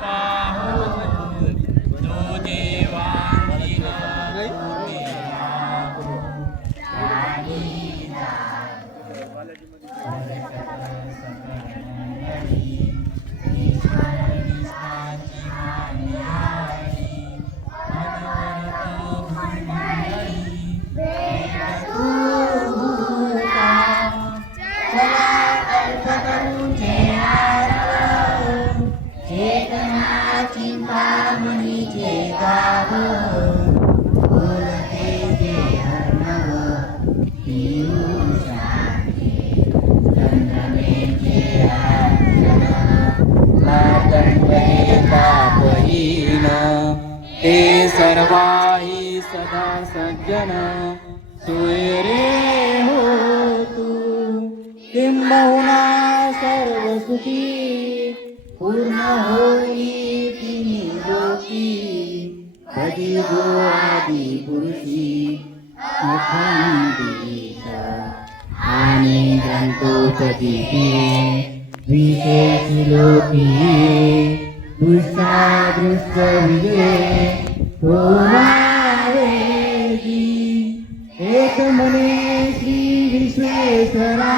पाहू जो देवांची ते सर्वाही सदा सज्जन सोयरे हो तू किंबहुना सर्व सुखी पूर्ण होई तिन्ही लोकी कधी गो आदि पुरुषी मुखंडीत आणि ग्रंथोपदी विशेष लोकी दृष्टादृष्ट विजय होणारे एक मने श्री विश्वेश्वरा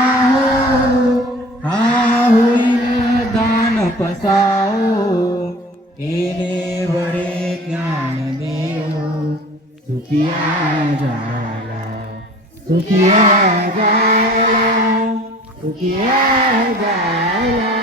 हा होईल दान पसाओ येणे बडे ज्ञान देव सुखिया जाला सुखिया जाला सुखिया जाला